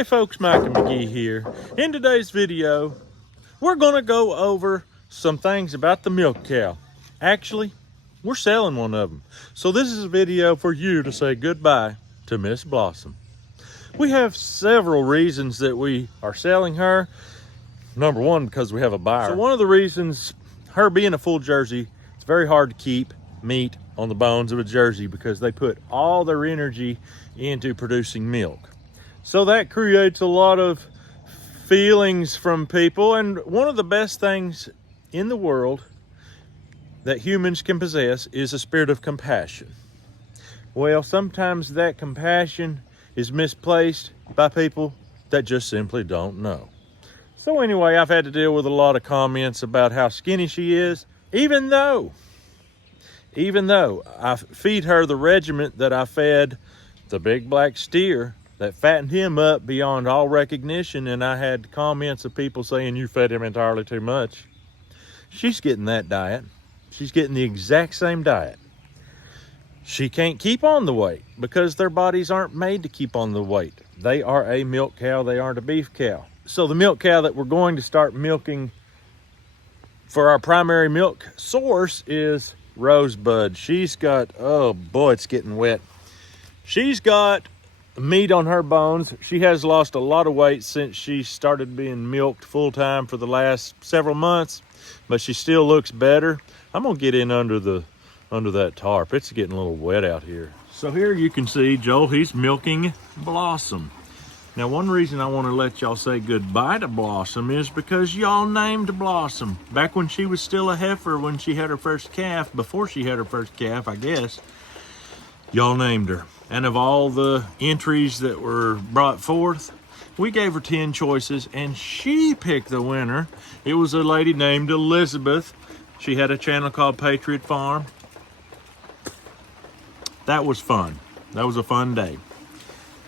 Hey folks, Mike and McGee here. In today's video, we're gonna go over some things about the milk cow. Actually, we're selling one of them. So this is a video for you to say goodbye to Miss Blossom. We have several reasons that we are selling her. Number one, because we have a buyer. So one of the reasons, her being a full Jersey, it's very hard to keep meat on the bones of a Jersey because they put all their energy into producing milk. So that creates a lot of feelings from people. And one of the best things in the world that humans can possess is a spirit of compassion. Well, sometimes that compassion is misplaced by people that just simply don't know. So anyway, I've had to deal with a lot of comments about how skinny she is, even though I feed her the regiment that I fed the big black steer that fattened him up beyond all recognition, and I had comments of people saying you fed him entirely too much. She's getting that diet. She's getting the exact same diet. She can't keep on the weight because their bodies aren't made to keep on the weight. They are a milk cow, they aren't a beef cow. So the milk cow that we're going to start milking for our primary milk source is Rosebud. She's got, oh boy, it's getting wet. She's got meat on her bones. She has lost a lot of weight since she started being milked full-time for the last several months, but she still looks better. I'm gonna get in under that tarp. It's getting a little wet out here. So here you can see Joel, he's milking Blossom. Now, one reason I want to let y'all say goodbye to Blossom is because y'all named Blossom. Back when she was still a heifer, when she had her first calf, before she had her first calf, I guess, y'all named her. And of all the entries that were brought forth, we gave her 10 choices and she picked the winner. It was a lady named Elizabeth. She had a channel called Patriot Farm. That was fun. That was a fun day.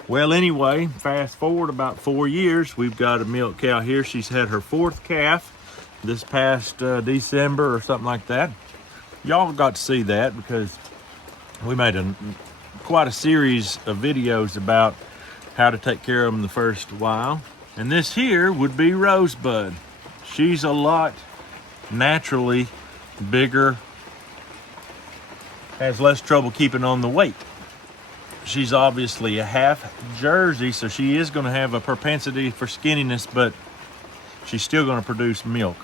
Well, anyway, fast forward about 4 years, we've got a milk cow here. She's had her 4th calf this past December or something like that. Y'all got to see that because we made quite a series of videos about how to take care of them the first while. And this here would be Rosebud. She's a lot naturally bigger, has less trouble keeping on the weight. She's obviously a half Jersey, so she is going to have a propensity for skinniness, but she's still going to produce milk.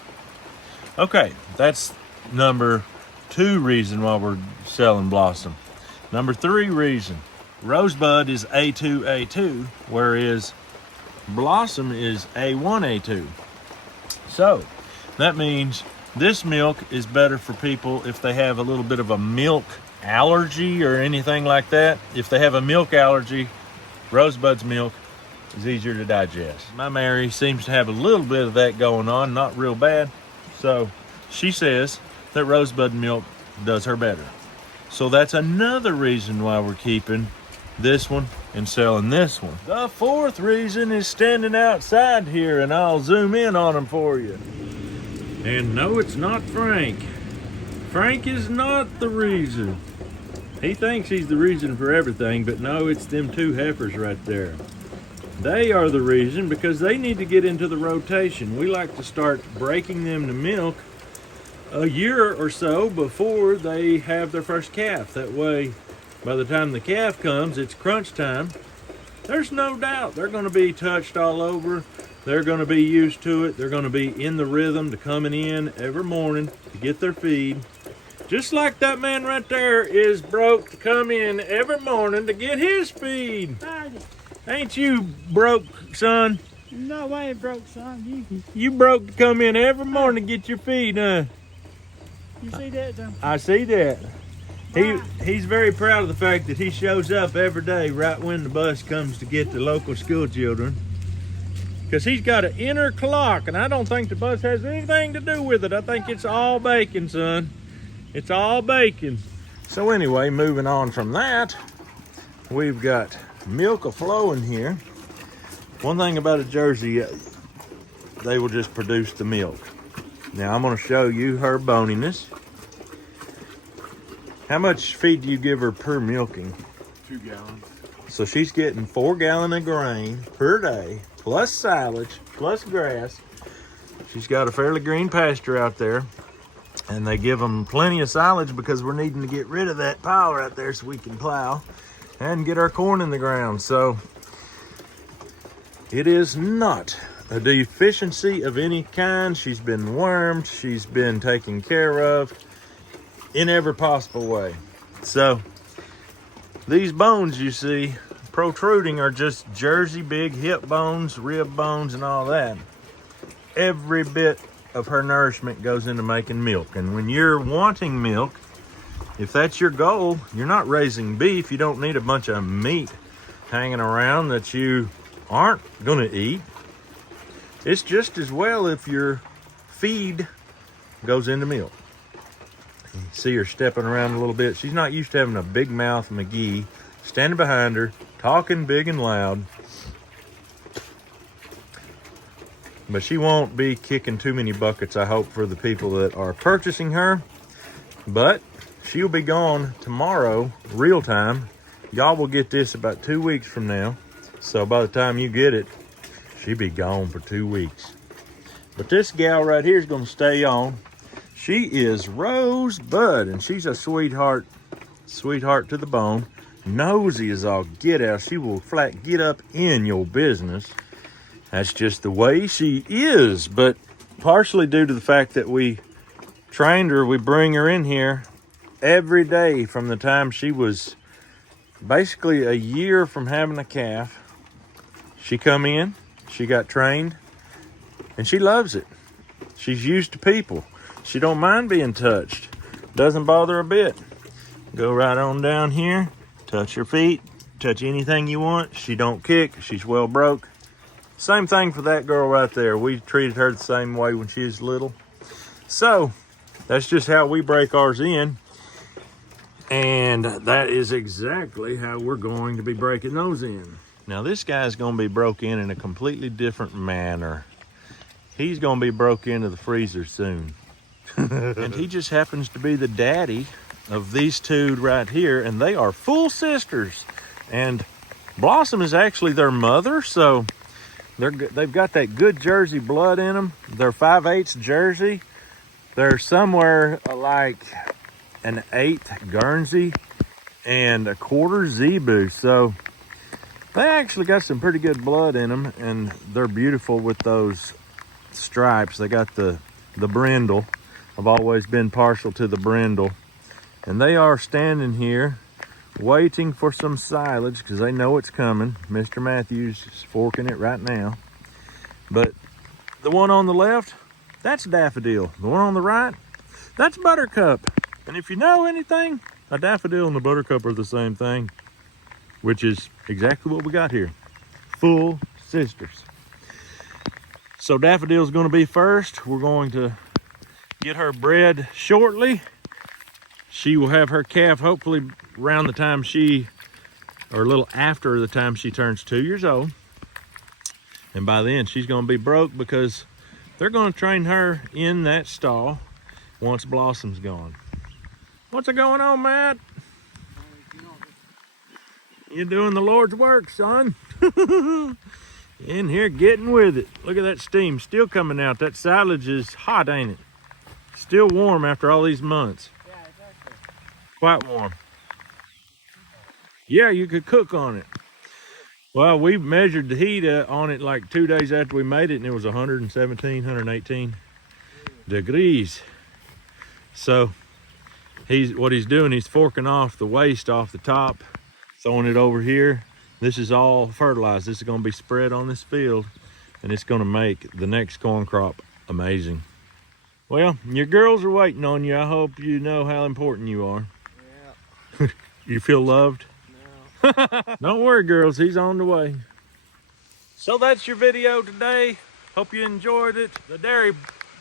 Okay, that's number 2 reason why we're selling Blossom. Number 3 reason, Rosebud is A2A2, whereas Blossom is A1A2. So that means this milk is better for people if they have a little bit of a milk allergy or anything like that. If they have a milk allergy, Rosebud's milk is easier to digest. My Mary seems to have a little bit of that going on, not real bad. So she says that Rosebud milk does her better. So that's another reason why we're keeping this one and selling this one. The 4th reason is standing outside here, and I'll zoom in on them for you. And no, it's not Frank. Frank is not the reason. He thinks he's the reason for everything, but no, it's them 2 heifers right there. They are the reason because they need to get into the rotation. We like to start breaking them to milk a year or so before they have their first calf. That way, by the time the calf comes, it's crunch time. There's no doubt they're going to be touched all over. They're going to be used to it. They're going to be in the rhythm to coming in every morning to get their feed. Just like that man right there is broke to come in every morning to get his feed. Ain't you broke, son? No, I ain't broke, son. You broke to come in every morning to get your feed, huh? You see that, though? I see that. He's very proud of the fact that he shows up every day right when the bus comes to get the local school children. Because he's got an inner clock, and I don't think the bus has anything to do with it. I think it's all bacon, son. It's all bacon. So anyway, moving on from that, we've got milk a-flowing here. One thing about a Jersey, they will just produce the milk. Now I'm going to show you her boniness. How much feed do you give her per milking? 2 gallons. So she's getting 4 gallons of grain per day, plus silage, plus grass. She's got a fairly green pasture out there, and they give them plenty of silage because we're needing to get rid of that pile right there so we can plow and get our corn in the ground. So it is not a deficiency of any kind. She's been wormed, she's been taken care of in every possible way. So these bones you see protruding are just Jersey big hip bones, rib bones, and all that. Every bit of her nourishment goes into making milk. And when you're wanting milk, if that's your goal, you're not raising beef. You don't need a bunch of meat hanging around that you aren't gonna eat. It's just as well if your feed goes into milk. You see her stepping around a little bit. She's not used to having a big mouth McGie standing behind her, talking big and loud. But she won't be kicking too many buckets, I hope, for the people that are purchasing her. But she'll be gone tomorrow, real time. Y'all will get this about 2 weeks from now. So by the time you get it, she'll be gone for 2 weeks. But this gal right here is going to stay on. She is Rosebud, and she's a sweetheart to the bone. Nosy as all get out. She will flat get up in your business. That's just the way she is. But partially due to the fact that we trained her, we bring her in here every day from the time she was basically a year from having a calf. She come in, she got trained, and she loves it. She's used to people. She don't mind being touched. Doesn't bother her a bit. Go right on down here, touch her feet, touch anything you want. She don't kick, she's well broke. Same thing for that girl right there. We treated her the same way when she was little. So that's just how we break ours in. And that is exactly how we're going to be breaking those in. Now this guy's going to be broke in a completely different manner. He's going to be broke into the freezer soon. And he just happens to be the daddy of these two right here, and they are full sisters. And Blossom is actually their mother, so they've got that good Jersey blood in them. They're 5/8 Jersey. They're somewhere like an 1/8 Guernsey and 1/4 Zebu. So they actually got some pretty good blood in them, and they're beautiful with those stripes. They got the brindle. I've always been partial to the brindle. And they are standing here waiting for some silage because they know it's coming. Mr. Matthews is forking it right now. But the one on the left, that's Daffodil. The one on the right, that's Buttercup. And if you know anything, a daffodil and the buttercup are the same thing, which is exactly what we got here. Full sisters. So Daffodil's going to be first. We're going to get her bred shortly. She will have her calf hopefully around the time or a little after the time she turns 2 years old. And by then she's going to be broke because they're going to train her in that stall once Blossom's gone. What's going on, Matt? You're doing the Lord's work, son. In here getting with it. Look at that steam still coming out. That silage is hot, ain't it? Still warm after all these months. Yeah, exactly. Quite warm. Yeah, you could cook on it. Well, we measured the heat on it like 2 days after we made it, and it was 117, 118 degrees. So what he's doing, he's forking off the waste off the top, throwing it over here. This is all fertilized. This is going to be spread on this field, and it's going to make the next corn crop amazing. Well, your girls are waiting on you. I hope you know how important you are. Yeah. You feel loved? No. Don't worry, girls. He's on the way. So that's your video today. Hope you enjoyed it. The dairy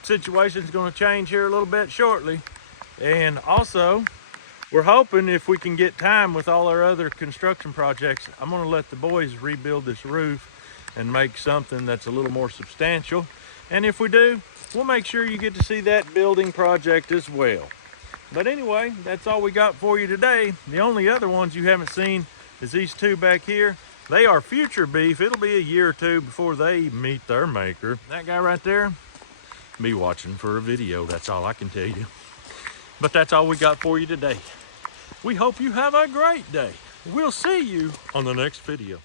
situation is going to change here a little bit shortly. And also, we're hoping if we can get time with all our other construction projects, I'm going to let the boys rebuild this roof and make something that's a little more substantial. And if we do, we'll make sure you get to see that building project as well. But anyway, that's all we got for you today. The only other ones you haven't seen is these two back here. They are future beef. It'll be a year or two before they meet their maker. That guy right there, be watching for a video. That's all I can tell you. But that's all we got for you today. We hope you have a great day. We'll see you on the next video.